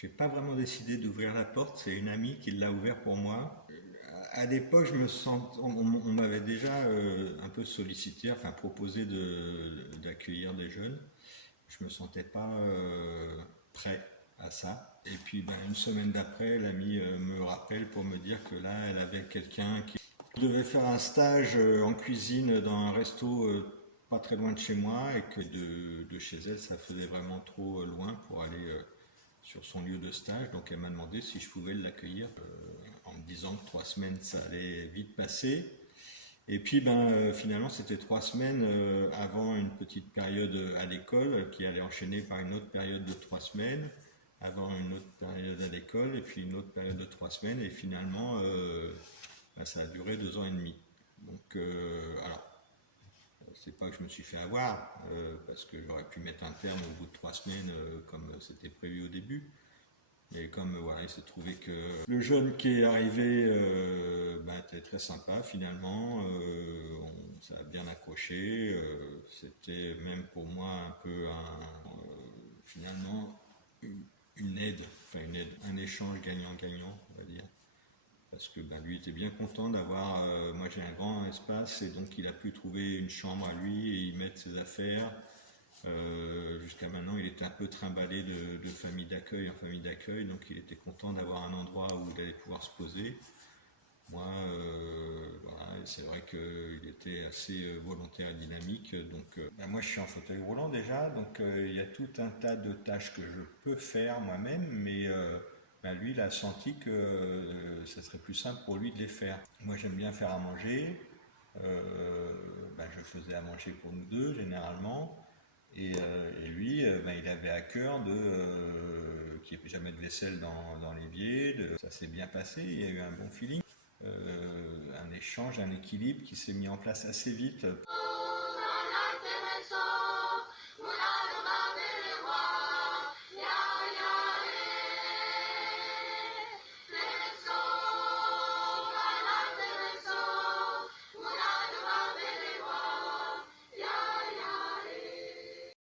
J'ai pas vraiment décidé d'ouvrir la porte, c'est une amie qui l'a ouvert pour moi. À l'époque, je me sens, on m'avait déjà un peu sollicité, enfin proposé d'accueillir des jeunes. Je me sentais pas prêt à ça. Et puis ben, une semaine d'après, l'amie me rappelle pour me dire que là, elle avait quelqu'un qui devait faire un stage en cuisine dans un resto pas très loin de chez moi et que de chez elle, ça faisait vraiment trop loin pour aller sur son lieu de stage. Donc elle m'a demandé si je pouvais l'accueillir en me disant que 3 semaines, ça allait vite passer. Et puis ben, finalement, c'était 3 semaines avant une petite période à l'école qui allait enchaîner par une autre période de 3 semaines, avant une autre période à l'école, et puis une autre période de 3 semaines, et finalement, ben, ça a duré 2 ans et demi. Donc, alors, c'est pas que je me suis fait avoir, parce que j'aurais pu mettre un terme au bout de 3 semaines, comme c'était prévu au début. Et comme voilà, il s'est trouvé que le jeune qui est arrivé ben, était très sympa finalement, ça a bien accroché, c'était même pour moi un peu finalement une aide, enfin une aide, un échange gagnant-gagnant, on va dire. Parce que ben, lui était bien content d'avoir, moi j'ai un grand espace et donc il a pu trouver une chambre à lui et y mettre ses affaires. Jusqu'à maintenant, il était un peu trimballé de famille d'accueil en famille d'accueil, donc il était content d'avoir un endroit où il allait pouvoir se poser. Moi, voilà, c'est vrai qu'il était assez volontaire et dynamique. Donc, ben moi, je suis en fauteuil roulant déjà, donc il y a tout un tas de tâches que je peux faire moi-même, mais ben, lui, il a senti que ça serait plus simple pour lui de les faire. Moi, j'aime bien faire à manger. Ben, je faisais à manger pour nous deux généralement. Et lui, ben, il avait à cœur qu'il n'y ait jamais de vaisselle dans l'évier. Ça s'est bien passé, il y a eu un bon feeling, un échange, un équilibre qui s'est mis en place assez vite.